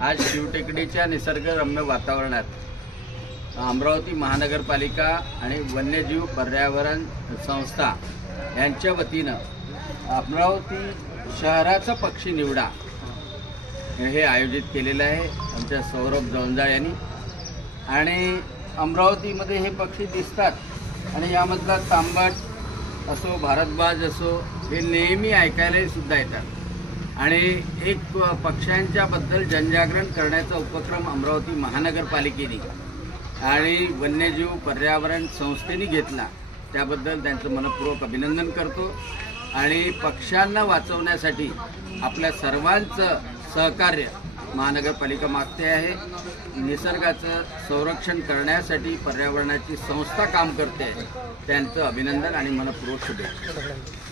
आज शिवटेकडीच्या निसर्गरम्य वातावरणात अमरावती महानगरपालिका आणि वन्यजीव पर्यावरण संस्था यांच्या वतीनं अमरावती शहराचा पक्षी निवडा हे आयोजित केलेलं आहे आमच्या सौरभ जवंजाळ यांनी। आणि अमरावतीमध्ये हे पक्षी दिसतात आणि यामधला तांबट असो भारतबाज असो हे नेहमी ऐकायला सुद्धा येतात आणि एक पक्ष्यांच्या बद्दल जनजागरण करण्याचा उपक्रम अमरावती महानगरपालिकेने आणि वन्यजीव पर्यावरण संस्थेने घेतला, त्याबद्दल त्यांचं मनपूर्वक अभिनंदन करतो। आणि पक्ष्यांना वाचवण्यासाठी आपल्या सर्वांचं सहकार्य महानगरपालिका मागते आहे। निसर्गाचं संरक्षण करण्यासाठी पर्यावरणाची संस्था काम करते, त्यांचं अभिनंदन आणि मनपूर्वक शुभेच्छा।